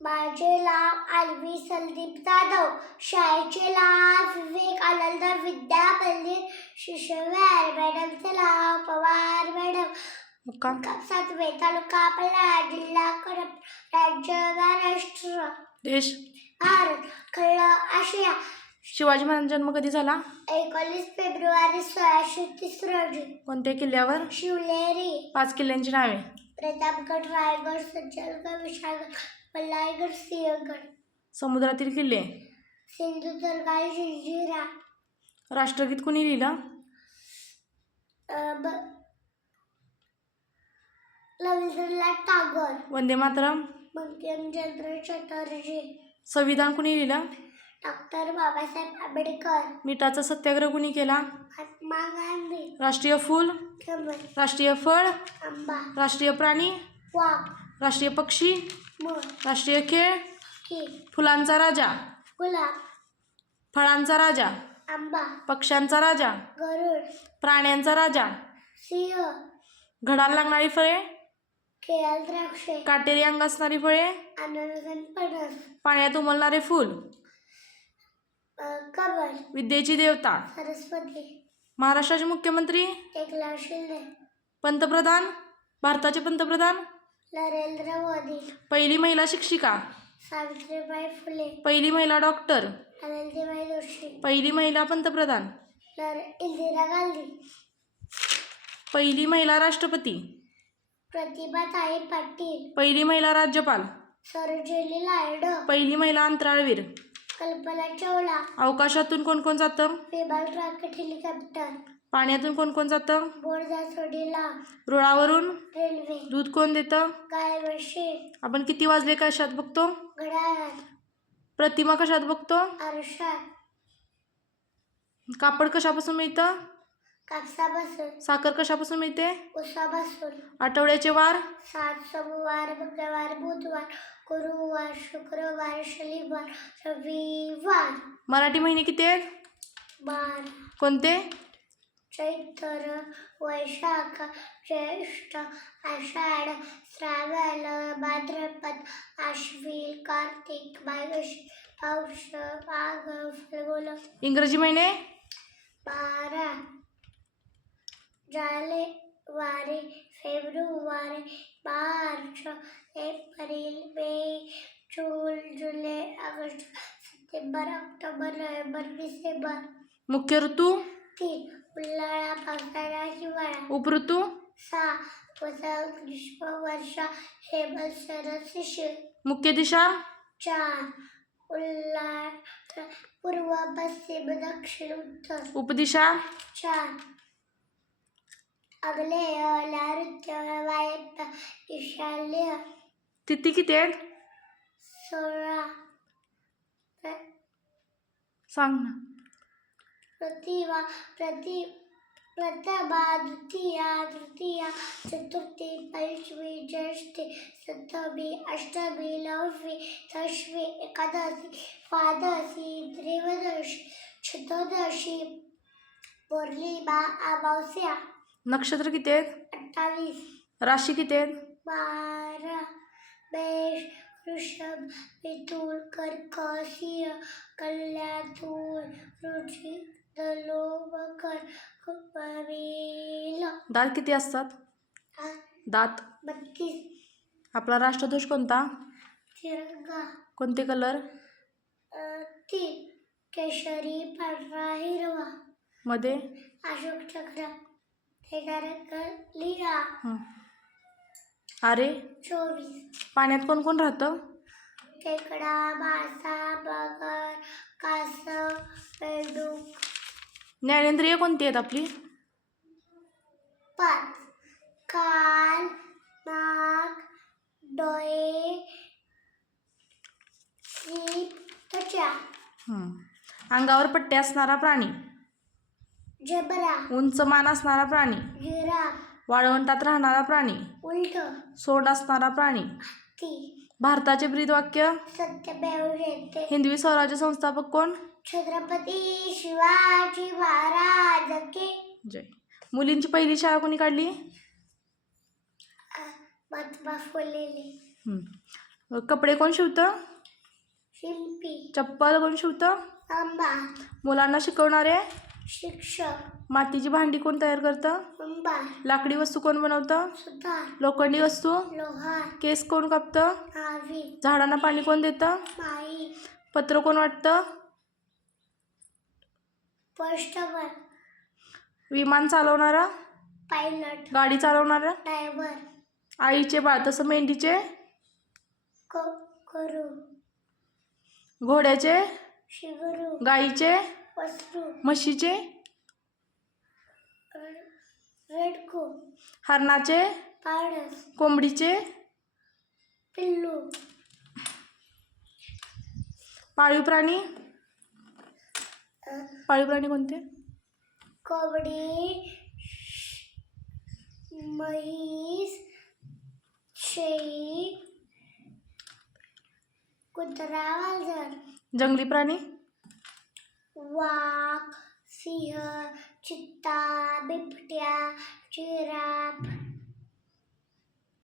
माझे नाव आल्वी संदीप जाधव. शाळेचे नाव विवेकानंद विद्या मंदिर. शिशुवार. मॅडमचे नाव पवार मॅडम. मुक्काम 7वे. तालुका पल्हाळ. जिल्हा कोल्हापूर. राज्य महाराष्ट्र. देश भारत. खंड आशिया. शिवाजी महाराजांचा जन्म कधी झाला? 19 फेब्रुवारी 1630 रोजी. कोणत्या किल्ल्यावर? शिवनेरी. 5 किल्ल्यांची नावे. प्रतापगड. रायगड. सज्जनगड. विशाळगड. मल्हारगड. सिंहगड. समुद्रातील किल्ले. सिंधुदुर्ग. जंजिरा. राष्ट्रगीत कुणी लिहिलं? रवींद्रनाथ टागोर. वंदे मातरम. बंकिमचंद्र चटर्जी. संविधान कुणी लिहिलं? डॉक्टर बाबासाहेब आंबेडकर. मिठाचा सत्याग्रह कुणी केला? महात्मा गांधी. राष्ट्रीय फूल? कमळ. राष्ट्रीय फळ? आंबा. राष्ट्रीय प्राणी? वाघ. राष्ट्रीय पक्षी? मोर. राष्ट्रीय खेळ? की. फुलांचा राजा? गुलाब. फळांचा राजा? आंबा. पक्ष्यांचा राजा? गरुड. प्राण्यांचा राजा? सिंह. घडाला लागणारी फळे? केळ. द्राक्षे. काटेरी अंग असणारी फळे? अननस. फणस. पाण्यात उमलणारे फूल? कमळ. विद्येची देवता? सरस्वती. महाराष्ट्राचे मुख्यमंत्री? एकनाथ शिंदे. पंतप्रधान? भारताचे पंतप्रधान? नरेंद्र मोदी. पहिली महिला शिक्षिका? सावित्रीबाई फुले. पहिली महिला डॉक्टर? आनंदीबाई जोशी. पहिली महिला पंतप्रधान? इंदिरा गांधी. पहिली महिला राष्ट्रपती? प्रतिभाताई पाटील. पहिली महिला राज्यपाल? सरोजिनी नायडू. पहिली महिला अंतराळवीर? कल्पना चावला. अवकाशातून कोण कोण जातं? विमान रॉकेट. हेलिकॉप्टर. पाण्यातून कोण कोण जातं? बोरजासोडीला. रुळावरून? रेल्वे. दूध कोण देतं? गाय म्हशी. आपण किती वाजले कशात बघतो? घड्याळात. प्रतिमा कशात बघतो? आरशात. कापड कशापासून मिळतं? कापसापासून. साखर कशापासून मिळते? उसापासून. आठवड्याचे वार? 7. सोमवार. मंगळवार. बुधवार. गुरुवार. शुक्रवार. शनिवार. रविवार. मराठी महिने किती आहेत? 12. कोणते? चैत्र. वैशाख. ज्येष्ठ. आषाढ. श्रावण. भाद्रपद. आश्विन. कार्तिक. मार्गशीर्ष. पौष. माघ. फाल्गुन. इंग्रजी महिने? 12. जानेवारी. फेब्रुवारी. मार्च. एप्रिल. मे. जून. जुलै. ऑगस्ट. सप्टेंबर. ऑक्टोबर. नोव्हेंबर. डिसेंबर. मुख्य ऋतू? 3. उन्हाळा. पावसाळा. हिवाळा. उपऋतू? 6. वसंत. ग्रीष्म. वर्षा. हेमंत. शरद. शिशिर. मुख्य दिशा? 4. उन्हाळा. पूर्व. पश्चिम. दक्षिण. उत्तर. उपदिशा? 4. आग्नेय. नैऋत्य. वायव्य. ईशान्य. तिथी किती आहेत? 16. सांग ना. प्रतिभा. प्रथमा. द्वितीया. तृतीया. चतुर्थी. पंचमी. षष्ठी. सप्तमी. अष्टमी. नवमी. दशमी. एकादशी. द्वादशी. त्रयोदशी. चतुर्दशी. पौर्णिमा. अमावस्या. नक्षत्र किती आहेत? 28. राशी किती आहेत? 12. मेष. वृषभ. मिथुन. कर्क. सिंह. कन्या. तूळ. वृश्चिक. धनु. मकर. कुंभ. मीन. दात किती असतात? दात? 32. आपला राष्ट्रध्वज कोणता? तिरंगा. कोणते कलर? 3. केशरी. पांढरा. हिरवा. मध्ये? अशोक चक्र. त्याचा रंग निळा. अरे 24. पाण्यात कोण कोण राहतं? खेकडा. मासा. मगर. कासव. बेडूक. ज्ञानेंद्रिय कोणती आहेत आपली? 5. कान. नाक. डोळे. जीभ. त्वचा. अंगावर पट्टे असणारा प्राणी? झेब्रा. उंच मान असणारा प्राणी? जिराफ. वाळवंटात राहणारा प्राणी? उंट. सोंड असणारा प्राणी? हत्ती. भारताचे ब्रीदवाक्य? सत्यमेव जयते. हिंदवी स्वराज्य संस्थापक कोण? छत्रपती शिवाजी महाराज की जय. मुलींची पहिली शाळा कोणी काढली? महात्मा फुले. कपडे कोण शिवतं? शिंपी. चप्पल कोण शिवतं? आंबा. मुलांना शिकवणारे? शिक्षक. मातीची भांडी कोण तयार करतं? कुंभार. लाकडी वस्तू कोण बनवतं? सुतार. लोखंडी वस्तू? लोहार. केस कोण कापतं? नावी. झाडांना पाणी कोण देतं? माई. पत्र कोण वाटतं? पोस्टमन. विमान चालवणारा? पायलट. गाडी चालवणारा? ड्रायव्हर. आईचे बाळ तसं मेंढीचे? करू. घोड्याचे? शिगरू. गाईचे? वस्त्रू. म्हशीचे? रेडकू. हरणाचे? पारस. कोंबडीचे? पिल्लू. पाळीव प्राणी? पाळीव प्राणी कोणते? कोंबडी. म्हैस. शेळी. कुत्रा. वाजर. जंगली प्राणी? वाघ. सिंह. चित्ता. बिबट.